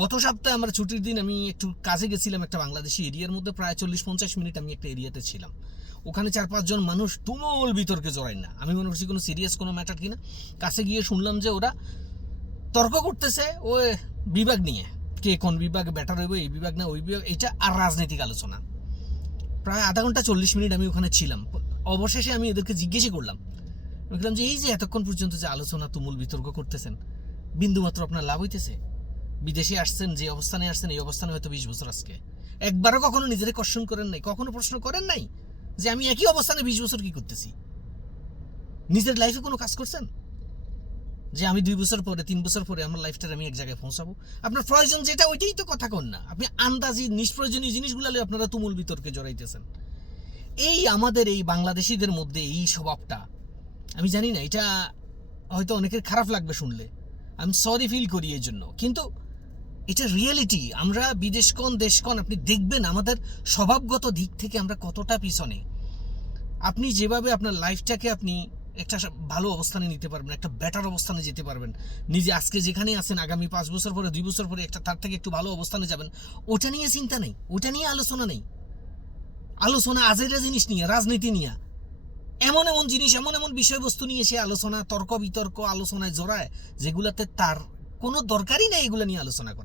গত সপ্তাহে আমার ছুটির দিন আমি একটু কাজে গেছিলাম একটা বাংলাদেশি এরিয়ার মধ্যে, প্রায় 40-50 মিনিট আমি একটা এরিয়াতে ছিলাম। ওখানে 4-5 জন মানুষ তুমুল বিতর্কে জড়ায় না। আমি মনে করছি কোনো সিরিয়াস কোনো ম্যাটার কিনা। কাছে গিয়ে শুনলাম যে ওরা তর্ক করতেছে ওই বিভাগ নিয়ে, কে কোন বিভাগ বেটার হইব, এই বিভাগ না ওই বিভাগ, এটা আর রাজনৈতিক আলোচনা। প্রায় আধা ঘন্টা 40 মিনিট আমি ওখানে ছিলাম। অবশেষে আমি এদেরকে জিজ্ঞেসই করলাম, আমি বললাম যে এই যে এতক্ষণ পর্যন্ত যে আলোচনা তুমুল বিতর্ক করতেছেন, বিন্দুমাত্র আপনার লাভ হইতেছে? বিদেশে আসছেন, যে অবস্থানে আসছেন এই অবস্থানে হয়তো 20 বছর, আজকে একবারও কখনো নিজেদের কোশ্চেন করেন নাই, কখনো প্রশ্ন করেন নাই যে আমি একই অবস্থানে 20 বছর কি করতেছি? নিজের লাইফে কোনো কাজ করছেন যে আমি 2 বছর পরে 3 বছর পরে আমার লাইফটার আমি এক জায়গায় পৌঁছাবো? আপনার প্রয়োজন যেটা ওইটাই তো কথা কন না। আপনি আন্দাজি নিষ্প্রয়োজনীয় জিনিসগুলো আপনারা তুমুল বিতর্কে জড়াইতেছেন। এই আমাদের এই বাংলাদেশিদের মধ্যে এই স্বভাবটা, আমি জানি না, এটা হয়তো অনেকের খারাপ লাগবে শুনলে, আমি সরি ফিল করি এই জন্য, কিন্তু এটা রিয়েলিটি। আমরা বিদেশকন দেশকন আপনি দেখবেন আমাদের স্বভাবগত দিক থেকে আমরা কতটা পিছনে। আপনি যেভাবে আপনার লাইফটাকে আপনি একটা ভালো অবস্থানে নিতে পারবেন, একটা বেটার অবস্থানে যেতে পারবেন, নিজে আজকে যেখানে আছেন আগামী 5 বছর পরে 2 বছর পরে একটা তার থেকে একটু ভালো অবস্থানে যাবেন, ওটা নিয়ে চিন্তা নেই, ওটা নিয়ে আলোচনা নেই। আলোচনা আজেরা জিনিস নিয়ে, রাজনীতি নিয়ে, এমন এমন জিনিস, এমন এমন বিষয়বস্তু নিয়ে সে আলোচনা, তর্ক বিতর্ক আলোচনায় জড়ায় যেগুলাতে তার কোনো দরকারই নেই এগুলো নিয়ে আলোচনা করা।